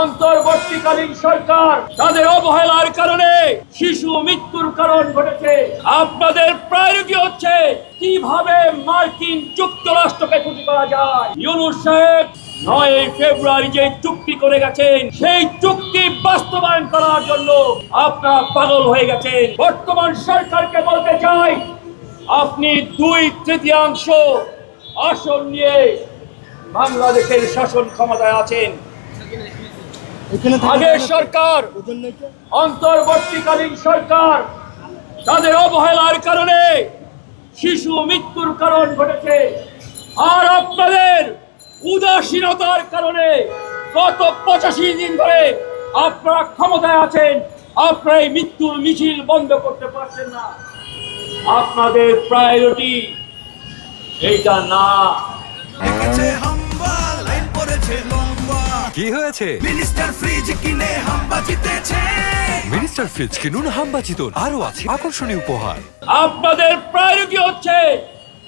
অন্তর্বর্তীকালীন সরকার তাদের অবহেলার কারণে শিশু মৃত্যুর কারণ ঘটেছে। আপনাদের প্রায়োরিটি হচ্ছে কিভাবে মার্কিন যুক্তরাষ্ট্রকে ক্ষতি করা যায়। ইউনূস সাহেব 9 ফেব্রুয়ারি যে চুক্তি করে গেছেন, সেই চুক্তি বাস্তবায়ন করার জন্য আপনারা পাগল হয়ে গেছেন। বর্তমান সরকারকে বলতে চাই, আপনি 2/3 আসন নিয়ে বাংলাদেশের শাসন ক্ষমতায় আছেন। আগের সরকার, অন্তর্বর্তীকালীন সরকার তাদের অবহেলার কারণে শিশু মৃত্যুর কারণ ঘটেছে। আর আপনাদের উদাসীনতার কারণে গত 85 দিন ধরে আপনারা ক্ষমতায় আছেন, আপনারা এই মৃত্যুর মিছিল বন্ধ করতে পারছেন না। আপনাদের প্রায়োরিটি এইটা না। কি হয়েছে? মিনিস্টার ফ্রিজ কিনে হাম্বা জিতেছে। মিনিস্টার ফ্রিজ কিনুন, হাম্বা জিতুন। আরো আছে আকর্ষণীয় উপহার। আপনাদের প্রায়োরিটি হচ্ছে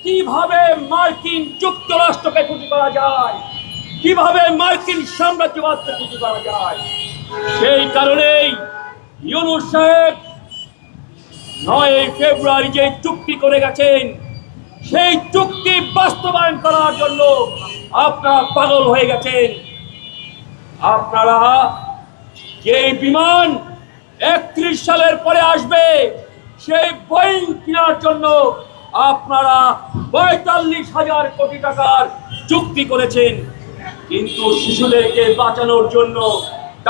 কিভাবে মার্কিন যুক্তরাষ্ট্রকে ক্ষতি করা যায়, কিভাবে মার্কিন সাম্রাজ্যবাদকে ক্ষতি করা যায়। সেই কারণেই ইউনূস সাহেব 9 ফেব্রুয়ারি যে চুক্তি করে গেছেন, সেই চুক্তি বাস্তবায়ন করার জন্য আপনারা পাগল হয়ে গেছেন। আপনারা যে বিমান 31 সালের পরে আসবে, সেই বোয়িং কেনার জন্য আপনারা ৪৫,০০০ কোটি টাকার চুক্তি করেছেন। কিন্তু শিশুদেরকে বাঁচানোর জন্য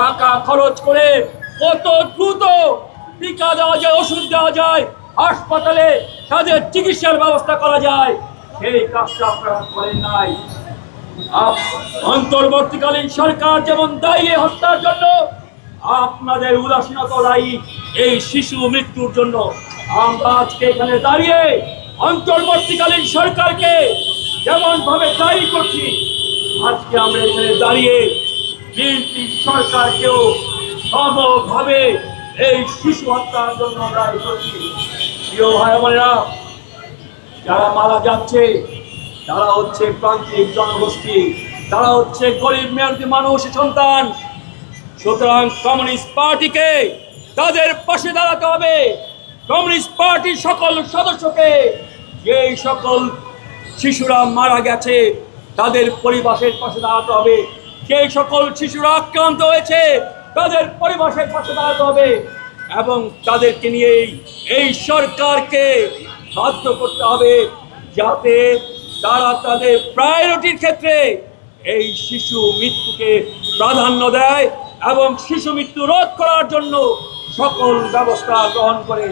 টাকা খরচ করে কত দ্রুত টিকা দেওয়া যায়, ওষুধ দেওয়া যায়, হাসপাতালে তাদের চিকিৎসার ব্যবস্থা করা যায়, সেই কাজটা আপনারা করেন নাই। অন্তর্বর্তীকালীন সরকার যেমন দায়ী হত্যার জন্য, আপনাদের উদাসীনতা দায়ী এই শিশু মৃত্যুর জন্য। আমরা আজকে এখানে দাঁড়িয়ে অন্তর্বর্তীকালীন সরকারকে যেমন ভাবে দায়ী করছি, আজকে আমরা এখানে দাঁড়িয়ে বিএনপি সরকারকেও সমভাবে এই শিশু হত্যার জন্য দায়ী করছি। প্রিয় ভাই বোনেরা, যারা মারা যাচ্ছে তারা হচ্ছে প্রান্তিক জনগোষ্ঠী, তারা হচ্ছে গরিব মেহনতি মানুষের সন্তান। সুতরাং কমিউনিস্ট পার্টিকে তাদের পাশে দাঁড়াতে হবে। কমিউনিস্ট পার্টির সকল সদস্যকে, যেই সকল শিশুরা মারা গেছে তাদের পরিবারের পাশে দাঁড়াতে হবে, যেই সকল শিশুরা আক্রান্ত হয়েছে তাদের পরিবারের পাশে দাঁড়াতে হবে, এবং তাদেরকে নিয়ে এই সরকারকে বাধ্য করতে হবে যাতে তারা তাদের প্রায়োরিটির ক্ষেত্রে এই শিশু মৃত্যুকে প্রাধান্য দেয় এবং শিশু মৃত্যু রোধ করার জন্য সকল ব্যবস্থা গ্রহণ করে।